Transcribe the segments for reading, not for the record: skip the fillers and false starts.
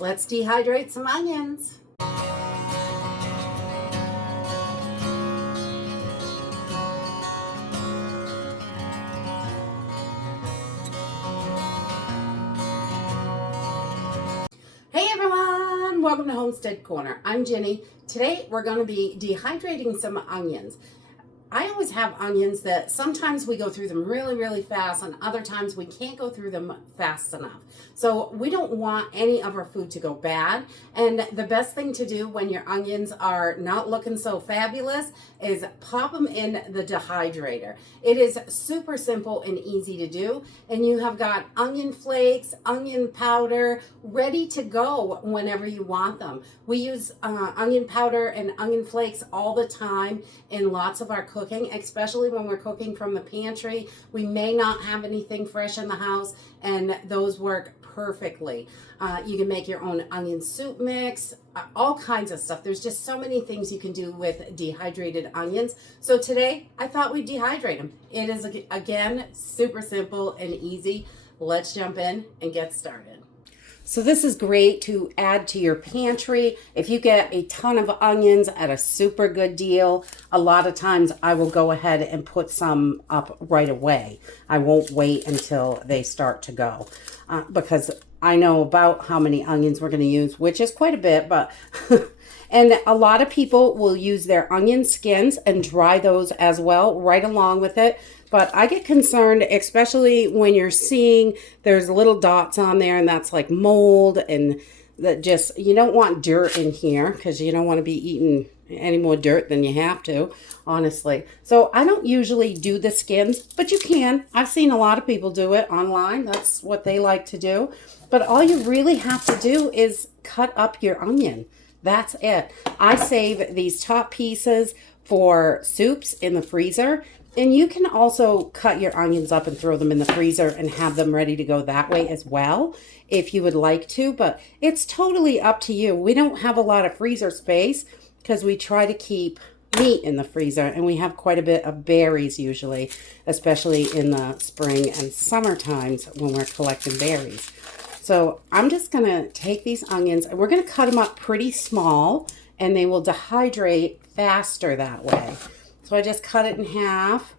Let's dehydrate some onions. Hey everyone, welcome to Homestead Corner. I'm Jenny. Today we're going to be dehydrating some onions. I always have onions that sometimes we go through them really fast, and other times we can't go through them fast enough. So we don't want any of our food to go bad. And the best thing to do when your onions are not looking so fabulous is pop them in the dehydrator. It is super simple and easy to do. And you have got onion flakes, onion powder ready to go whenever you want them. We use onion powder and onion flakes all the time in lots of our cooking, especially when we're cooking from the pantry. We may not have anything fresh in the house, and those work perfectly. You can make your own onion soup mix, all kinds of stuff. There's just so many things you can do with dehydrated onions. So today I thought we'd dehydrate them. It is, again, super simple and easy. Let's jump in and get started. So this is great to add to your pantry. If you get a ton of onions at a super good deal, a lot of times I will go ahead and put some up right away. I won't wait until they start to go because I know about how many onions we're going to use, which is quite a bit, but and a lot of people will use their onion skins and dry those as well right along with it. But I get concerned, especially when you're seeing there's little dots on there and that's like mold, and that just, you don't want dirt in here because you don't want to be eating any more dirt than you have to, honestly. So I don't usually do the skins, but you can. I've seen a lot of people do it online. That's what they like to do. But all you really have to do is cut up your onion. That's it. I save these top pieces for soups in the freezer. And you can also cut your onions up and throw them in the freezer and have them ready to go that way as well, if you would like to. But it's totally up to you. We don't have a lot of freezer space because we try to keep meat in the freezer. And we have quite a bit of berries usually, especially in the spring and summer times when we're collecting berries. So I'm just going to take these onions and we're going to cut them up pretty small, and they will dehydrate faster that way. So I just cut it in half,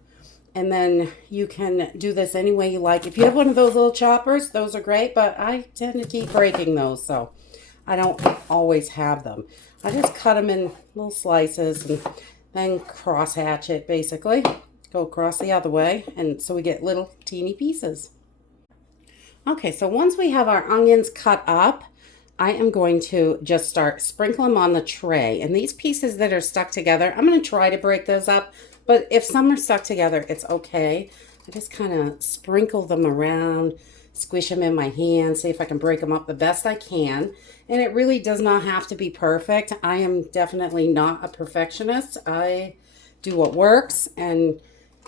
and then you can do this any way you like. If you have one of those little choppers, those are great, but I tend to keep breaking those, so I don't always have them. I just cut them in little slices and then cross hatch it, basically. Go across the other way, and so we get little teeny pieces. Okay, so once we have our onions cut up, I am going to just start sprinkling them on the tray. And these pieces that are stuck together, I'm going to try to break those up. But if some are stuck together, it's okay. I just kind of sprinkle them around, squish them in my hand, see if I can break them up the best I can. And it really does not have to be perfect. I am definitely not a perfectionist. I do what works, and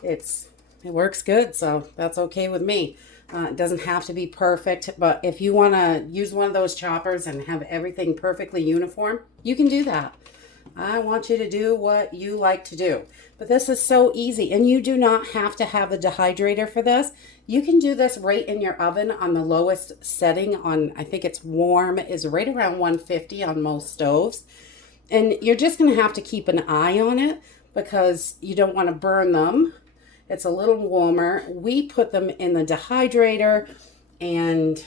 it works good, so that's okay with me. It doesn't have to be perfect, but if you want to use one of those choppers and have everything perfectly uniform, you can do that. I want you to do what you like to do. But this is so easy, and you do not have to have a dehydrator for this. You can do this right in your oven on the lowest setting on, I think it's warm, is right around 150 on most stoves. And you're just going to have to keep an eye on it because you don't want to burn them. It's a little warmer. We put them in the dehydrator, and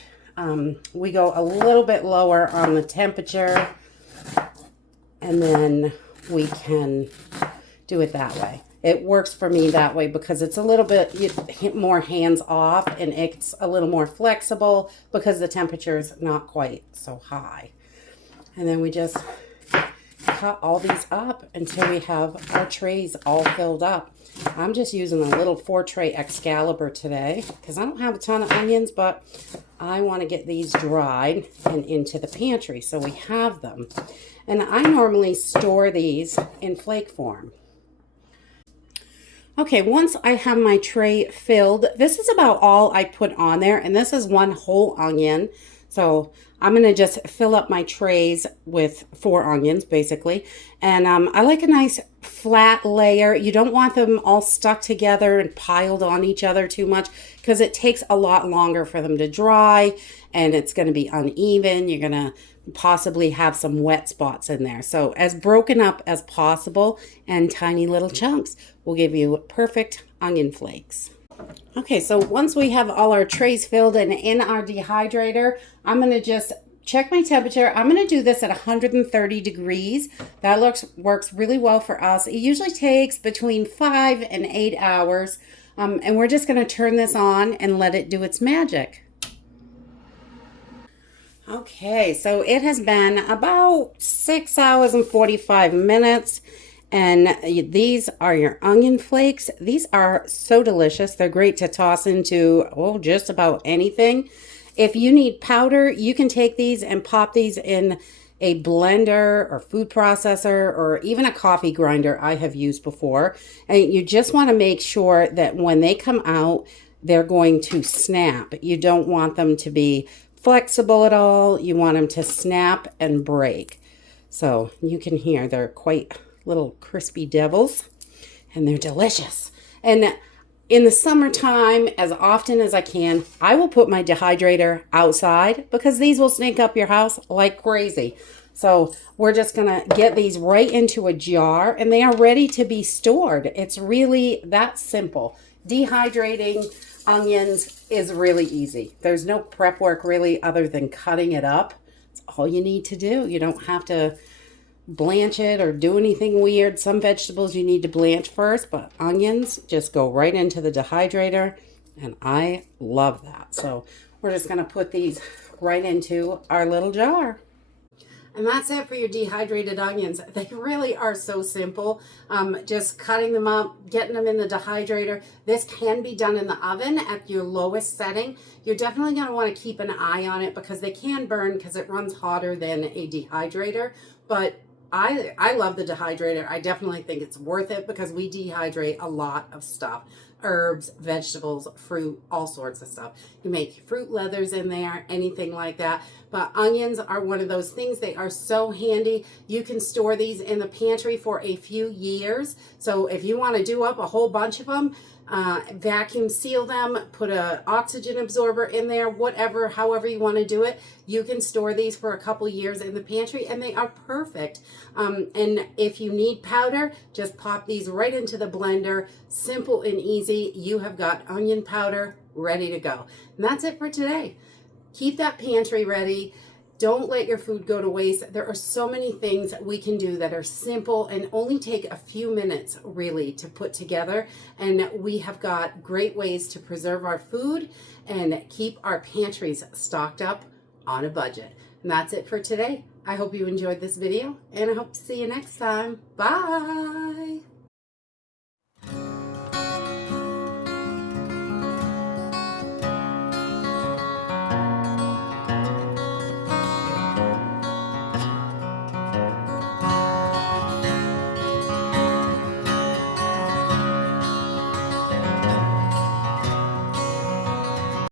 we go a little bit lower on the temperature, and then we can do it that way. It works for me that way because it's a little bit more hands off, and it's a little more flexible because the temperature is not quite so high. And then we just cut all these up until we have our trays all filled up. I'm just using a little 4-tray Excalibur today because I don't have a ton of onions, but I want to get these dried and into the pantry so we have them. And I normally store these in flake form. Okay, once I have my tray filled, this is about all I put on there, and this is one whole onion. So I'm going to just fill up my trays with 4 onions, basically. And I like a nice flat layer. You don't want them all stuck together and piled on each other too much because it takes a lot longer for them to dry and it's going to be uneven. You're going to possibly have some wet spots in there. So as broken up as possible and tiny little chunks will give you perfect onion flakes. Okay, so once we have all our trays filled and in our dehydrator, I'm going to just check my temperature. I'm going to do this at 130 degrees. That works really well for us. It usually takes between 5 and 8 hours. And we're just going to turn this on and let it do its magic. Okay, so it has been about 6 hours and 45 minutes. And these are your onion flakes. These are so delicious. They're great to toss into, just about anything. If you need powder, you can take these and pop these in a blender or food processor or even a coffee grinder I have used before. And you just want to make sure that when they come out, they're going to snap. You don't want them to be flexible at all. You want them to snap and break. So you can hear they're quite little crispy devils and they're delicious. And in the summertime, as often as I can, I will put my dehydrator outside because these will snake up your house like crazy. So we're just gonna get these right into a jar and they are ready to be stored. It's really that simple. Dehydrating onions is really easy. There's no prep work really other than cutting it up. It's all you need to do. You don't have to blanch it or do anything weird. Some vegetables you need to blanch first, but onions just go right into the dehydrator, and I love that. So we're just going to put these right into our little jar. And that's it for your dehydrated onions. They really are so simple. Just cutting them up, getting them in the dehydrator. This can be done in the oven at your lowest setting. You're definitely going to want to keep an eye on it because they can burn because it runs hotter than a dehydrator. But I love the dehydrator. I definitely think it's worth it because we dehydrate a lot of stuff. Herbs, vegetables, fruit, all sorts of stuff. You make fruit leathers in there, anything like that. But onions are one of those things. They are so handy. You can store these in the pantry for a few years. So if you want to do up a whole bunch of them, vacuum seal them, put an oxygen absorber in there, whatever, however you want to do it. You can store these for a couple years in the pantry and they are perfect. And if you need powder, just pop these right into the blender. Simple and easy. You have got onion powder ready to go. And that's it for today. Keep that pantry ready. Don't let your food go to waste. There are so many things we can do that are simple and only take a few minutes really to put together. And we have got great ways to preserve our food and keep our pantries stocked up on a budget. And that's it for today. I hope you enjoyed this video and I hope to see you next time. Bye.